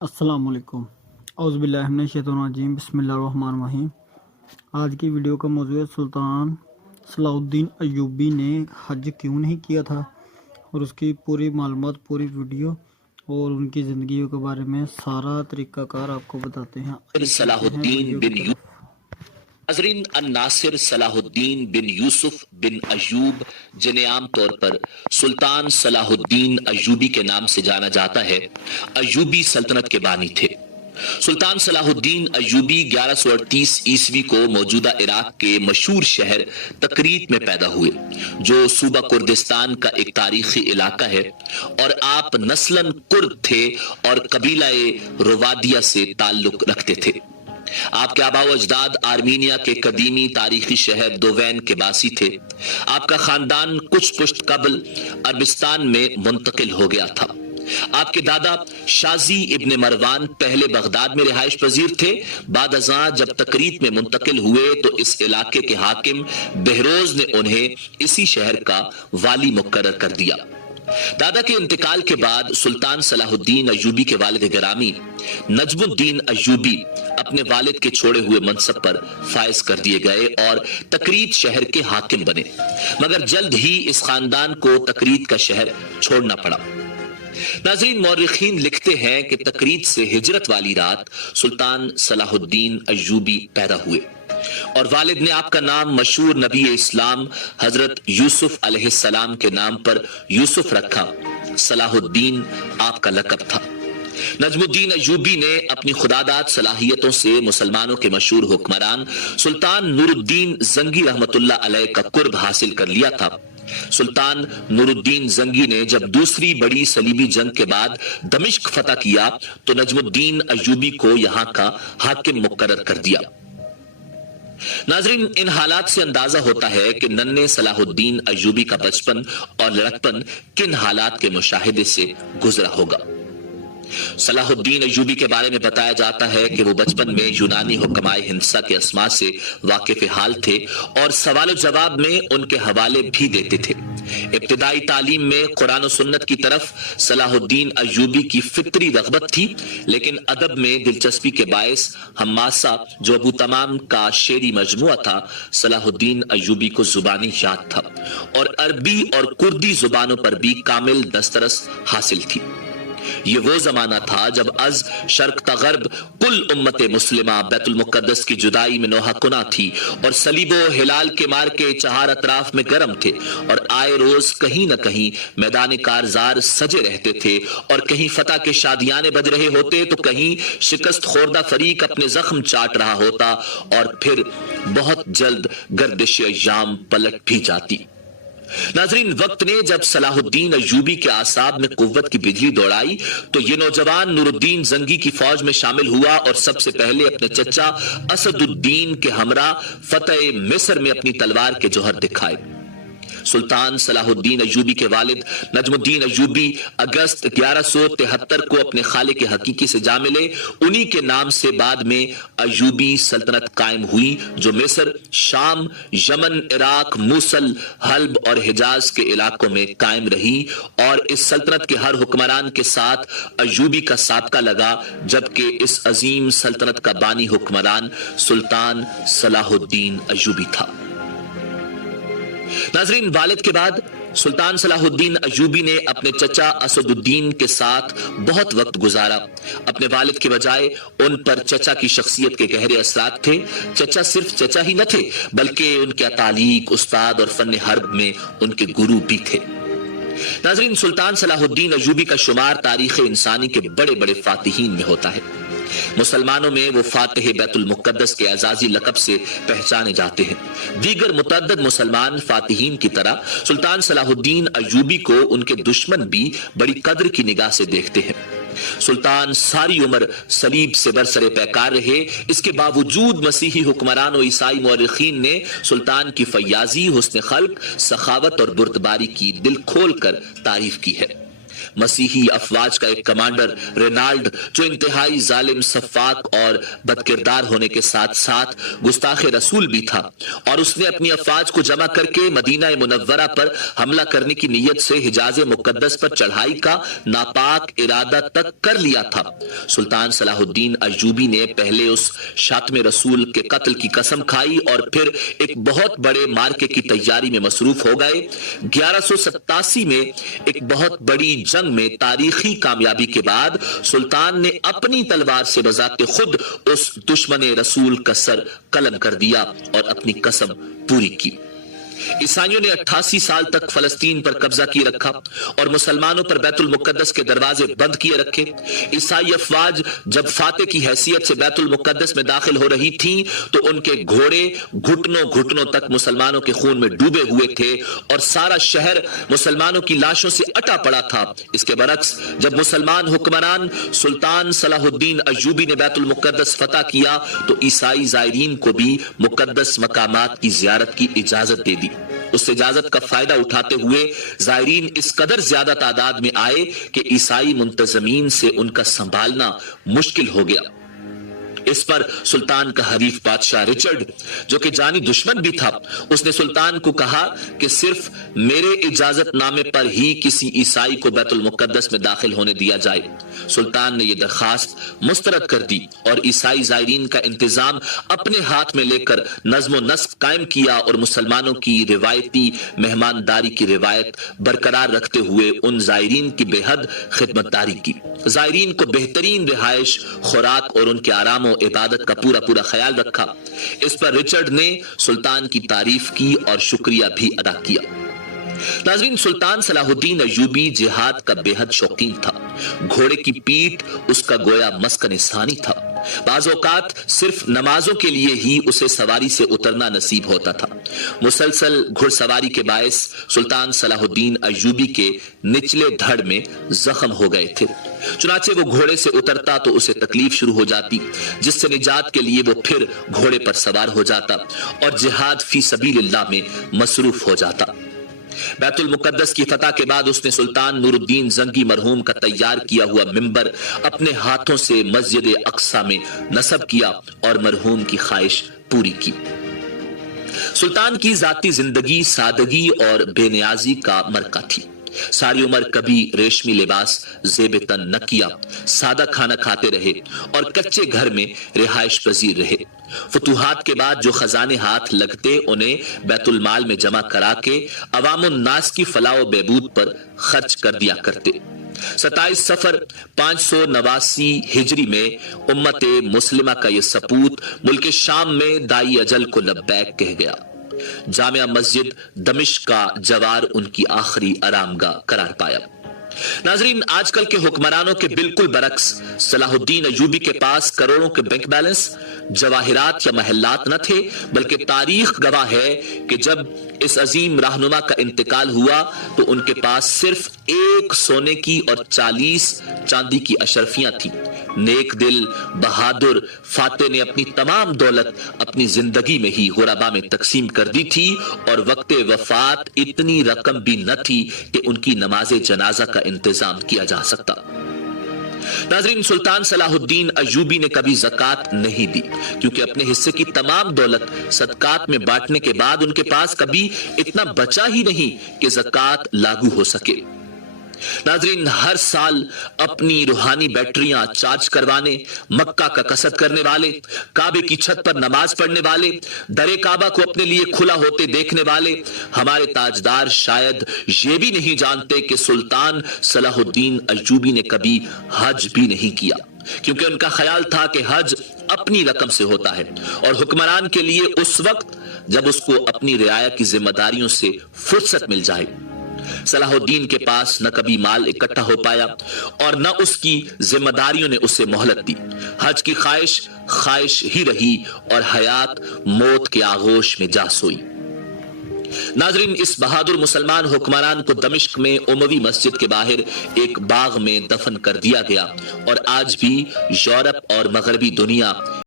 अस्सलाम वालेकुम औज़ु बिल्लाहि मिनश शैतानिर रजीम बिस्मिल्लाहिर रहमानिर रहीम। आज की वीडियो का मौज़ू है सुल्तान सलाहुद्दीन अय्यूबी ने हज क्यों नहीं किया था और उसकी पूरी मालूमात, पूरी वीडियो और उनकी ज़िंदगी के बारे में सारा तरीक़ाकार आपको बताते हैं। सलाहुद्दीन बिन नाज़रीन, अन-नासिर सलाहुद्दीन बिन यूसुफ बिन अय्यूब, जिन्हें आम तौर पर सुल्तान सलाहुद्दीन अय्यूबी के नाम से जाना जाता है, अय्यूबी सल्तनत के बानी थे। सुल्तान सलाहुद्दीन अय्यूबी 1138 ईस्वी को मौजूदा इराक के मशहूर शहर तकरीत में पैदा हुए, जो सूबा कुर्दिस्तान का एक तारीखी इलाका है, और आप नस्लन कुर्द थे और कबीला रुवादिया से ताल्लुक रखते थे। आपके आबाओ अजदाद आर्मीनिया के कदीमी तारीखी शहर दोवैन के बासी थे। आपका खानदान कुछ पुश्त कबल अरबिस्तान में मुंतकिल हो गया था। आपके दादा शाजी इब्ने मरवान पहले बगदाद में रिहाइश पजीर थे। बाद अज़ां जब तकरीत में मुंतकिल हुए तो इस इलाके के हाकिम बहरोज ने उन्हें इसी शहर का वाली मुकर्रर कर दिया। दादा के इंतकाल के बाद सुल्तान सलाहुद्दीन अय्यूबी के वालिद गिरामी नजमुद्दीन अय्यूबी अपने वालिद के छोड़े हुए मनसब पर फायज कर दिए गए और तकरीत शहर के हाकिम बने, मगर जल्द ही इस खानदान को तकरीत का शहर छोड़ना पड़ा। नाज़रीन, मौरिखीन लिखते हैं कि तकरीत से हिजरत वाली रात सुल्तान सलाहुद्दीन अय्यूबी पैदा हुए और वालिद ने आपका नाम मशहूर नबी इस्लाम हजरत यूसुफ अलैहिस्सलाम के नाम पर यूसुफ रखा। सलाहुद्दीन आपका लक़ब था। नजमुद्दीन अय्यूबी ने अपनी खुदादाद सलाहियतों से मुसलमानों के मशहूर हुक्मरान सुल्तान नूरुद्दीन जंगी रहमतुल्लाह अलैह का कुर्ब हासिल कर लिया था। सुल्तान नूरुद्दीन जंगी ने जब दूसरी बड़ी सलीबी जंग के बाद दमिश्क फतह किया तो नजमुद्दीन अय्यूबी को यहां का हाकिम मुकर्रर कर दिया। नाज़रीन, इन हालात से अंदाजा होता है कि नन्हे सलाहुद्दीन अय्यूबी का बचपन और लड़कपन किन हालात के मुशाहिदे से गुजरा होगा। सलाहुद्दीन अय्यूबी के बारे में बताया जाता है कि वो बचपन में यूनानी हुक्माए हिंसा के अस्मा से वाकिफ हाल थे और सवाल जवाब में उनके हवाले भी देते थे। इब्तिदाई तालीम में कुरान और सुन्नत की तरफ सलाहुद्दीन अय्यूबी की फित्री रग़बत थी, लेकिन अदब में दिलचस्पी के बायस हम्मासा, जो अबू तमाम का शेरी मजमुआ था, सलाहुद्दीन अय्यूबी को जुबानी याद था और अरबी और कुर्दी जुबानों पर भी कामिल दस्तरस हासिल थी। ये वो जमाना था जब अज शर्क तगर्ब कुल उम्मत मुस्लिमा बैतुल मुक़द्दस की जुदाई में नोहा कुना थी और सलीबो हिलाल के मार के चहार अतराफ में गर्म थे और आए रोज कहीं न कहीं मैदान कारजार सजे रहते थे और कहीं फतह के शादियाने बज रहे होते तो कहीं शिकस्त खोरदा फरीक अपने जख्म चाट रहा होता और फिर बहुत जल्द गर्दिश अय्याम पलट भी जाती। नाज़रीन, वक्त ने जब सलाहुद्दीन अय्यूबी के आसाब में कुव्वत की बिजली दौड़ाई तो ये नौजवान नूरुद्दीन जंगी की फौज में शामिल हुआ और सबसे पहले अपने चचा असदुद्दीन के हमरा फतेह मिस्र में अपनी तलवार के जोहर दिखाए। सुल्तान सलाहुद्दीन अय्यूबी के वालिद नजमुद्दीन अय्यूबी अगस्त 1173 को अपने खाले के हकीकी से जा मिले। उन्हीं के नाम से बाद में अय्यूबी सल्तनत कायम हुई, जो मिस्र, शाम, यमन, इराक, मूसल, हल्ब और हिजाज के इलाकों में कायम रही और इस सल्तनत के हर हुक्मरान के साथ अय्यूबी का साबका लगा, जबकि इस अजीम सल्तनत का बानी हुक्मरान सुल्तान सलाहुद्दीन अय्यूबी था। नाज़रीन, वालिद के बाद सुल्तान सलाहुद्दीन अय्यूबी ने अपने चचा असदुद्दीन के साथ बहुत वक्त गुजारा। अपने वालिद के बजाय उन पर चचा की शख्सियत के गहरे असरात थे। चचा सिर्फ चचा ही न थे, बल्कि उनके तालीक, उस्ताद और फन हर्ब में उनके गुरु भी थे। नाज़रीन, सुल्तान सलाहुद्दीन अय्यूबी का शुमार तारीख इंसानी के बड़े बड़े फातिहीन में होता है। मुसलमानों में वो फातिह बैतुल मुक़द्दस के एजाज़ी लक़ब से पहचाने जाते हैं। दीगर मुतअद्दिद मुसलमान फातिहीन की तरह सुल्तान सलाहुद्दीन अय्यूबी को उनके दुश्मन भी बड़ी कद्र की निगाह से देखते हैं। सुल्तान सारी उम्र सलीब से बरसरे पैकार रहे, इसके बावजूद मसीही हुक्मरान और ईसाई मौरिखीन ने सुल्तान की फयाजी, हुस्न खल्क, सखावत और बुर्दबारी की दिल खोल कर तारीफ की है। मसीही अफवाज का एक कमांडर रेनाल्ड, जो इंतहाई जालिम, सफाक और बदकिरदार होने के साथ साथ गुस्ताख रसूल भी था, और उसने अपनी अफवाज को जमा करके मदीना मुनव्वरा पर हमला करने की नीयत से हिजाज मुकद्दस पर चढ़ाई का नापाक इरादा तक कर लिया था। सुल्तान सलाहुद्दीन अय्यूबी ने पहले उस शातमे रसूल के कत्ल की कसम खाई और फिर एक बहुत बड़े मार्के की तैयारी में मसरूफ हो गए। 1187 में एक बहुत बड़ी जंग में तारीखी कामयाबी के बाद सुल्तान ने अपनी तलवार से बजाते खुद उस दुश्मन रसूल का सर कलम कर दिया और अपनी कसम पूरी की। ईसाइयों ने 88 साल तक फलस्तीन पर कब्जा किए रखा और मुसलमानों पर बैतुल मुकद्दस के दरवाजे बंद किए रखे। ईसाई अफवाज जब फाते की हैसियत से बैतुल मुकद्दस में दाखिल हो रही थी तो उनके घोड़े घुटनों घुटनों तक मुसलमानों के खून में डूबे हुए थे और सारा शहर मुसलमानों की लाशों से अटा पड़ा था। इसके बरक्स जब मुसलमान हुक्मरान सुल्तान सलाहुद्दीन अय्यूबी ने बैतुल मुकद्दस फतह किया तो ईसाई जायरीन को भी मुकद्दस मकामात की जियारत की इजाजत दे दी। उस इजाजत का फायदा उठाते हुए जायरीन इस कदर ज्यादा तादाद में आए कि ईसाई मुंतजमीन से उनका संभालना मुश्किल हो गया। इस पर सुल्तान का हरीफ बादशाह रिचर्ड, जो कि जानी दुश्मन भी था, उसने सुल्तान को कहा कि सिर्फ मेरे इजाजत नामे पर ही किसी ईसाई को बैतुल मुकद्दस में दाखिल होने दिया जाए। सुल्तान ने यह दरखास्त मुस्तरद कर दी और ईसाई जायरीन का इंतजाम अपने हाथ में लेकर नज्म नस्क कायम किया और मुसलमानों की रिवायती मेहमानदारी की रिवायत बरकरार रखते हुए उन जायरीन की बेहद खिदमतदारी की। जायरीन को बेहतरीन रिहाइश, खुराक और उनके आराम और इबादत का पूरा पूरा ख्याल रखा। इस पर रिचर्ड ने सुल्तान की तारीफ की और शुक्रिया भी अदा किया। नाज़रीन, सुल्तान सलाहुद्दीन अय्यूबी जिहाद का बेहद शौकीन था। घोड़े की पीठ उसका गोया मस्कन सानी था। बाज़ औक़ात सिर्फ नमाजों के लिए ही उसे सवारी से उतरना नसीब होता था। मुसलसल घुड़सवारी के बायस सुल्तान सलाहुद्दीन अय्यूबी के निचले धड़ में जख्म हो गए थे। चुनाचे वो घोड़े से उतरता तो उसे तकलीफ शुरू हो जाती, जिससे निजात के लिए वो फिर घोड़े पर सवार हो जाता और जिहाद फी सबीलिल्लाह में मसरूफ हो जाता। बैतुल मुकद्दस की फतह के बाद उसने सुल्तान नूरुद्दीन जंगी मरहूम का तैयार किया हुआ मिंबर अपने हाथों से मस्जिद अक्सा में नस्ब किया और मरहूम की ख्वाहिश पूरी की। सुल्तान की जाती जिंदगी सादगी और बेनियाजी का मरका थी। सारी उम्र कभी रेशमी लिबास ज़ेब तन न किया, सादा खाना खाते रहे और कच्चे घर में रिहाइश पजीर रहे। फतूहात के बाद जो खजाने हाथ लगते उन्हें बैतुल माल में जमा करा के अवामुन नास की फलाह बेबूद पर खर्च कर दिया करते। 27 सफर 589 हिजरी में उम्मत मुस्लिमा का यह सपूत मुल्क शाम में दाई अजल को लब्बैक कह गया। जामिया मस्जिद दमिश्क का जवार उनकी आखिरी आरामगाह करार पाया। नाजरीन, आजकल के हुक्मरानों के बिल्कुल बरक्स सलाहुद्दीन अय्यूबी के पास करोड़ों के बैंक बैलेंस, जवाहिरात या महल्लात न थे, बल्कि तारीख गवाह है कि जब इस अजीम रहनुमा का इंतकाल हुआ तो उनके पास सिर्फ 1 सोने की और 40 चांदी की अशरफियां थी। नेक दिल बहादुर फाते ने अपनी तमाम दौलत अपनी जिंदगी में ही गुरबा में तकसीम कर दी थी और वक्त वफात इतनी रकम भी न थी कि उनकी नमाज जनाजा का इंतजाम किया जा सकता। नाजरीन, सुल्तान सलाहुद्दीन अय्यूबी ने कभी ज़कात नहीं दी, क्योंकि अपने हिस्से की तमाम दौलत सदकात में बांटने के बाद उनके पास कभी इतना बचा ही नहीं कि ज़कात लागू हो सके। नाजरीन, हर साल अपनी रूहानी बैटरियां चार्ज करवाने मक्का का कसरत करने वाले, काबे की छत पर नमाज पढ़ने वाले, दरे काबा को अपने लिए खुला होते देखने वाले हमारे ताजदार शायद ये भी नहीं जानते कि सुल्तान सलाहुद्दीन अय्यूबी ने कभी हज भी नहीं किया, क्योंकि उनका ख्याल था कि हज अपनी रकम से होता है और हुक्मरान के लिए उस वक्त जब उसको अपनी रियाया की जिम्मेदारियों से फुर्सत मिल जाए। सलाहुद्दीन के पास न कभी माल इकट्ठा हो पाया और न उसकी जिम्मेदारियों ने उसे मोहलत दी। हज की ख्वाहिश ही रही और हयात मौत के आगोश में जा सोई। नाजरीन, इस बहादुर मुसलमान हुक्मरान को दमिश्क में उमवी मस्जिद के बाहर एक बाग में दफन कर दिया गया और आज भी यूरोप और मगरबी दुनिया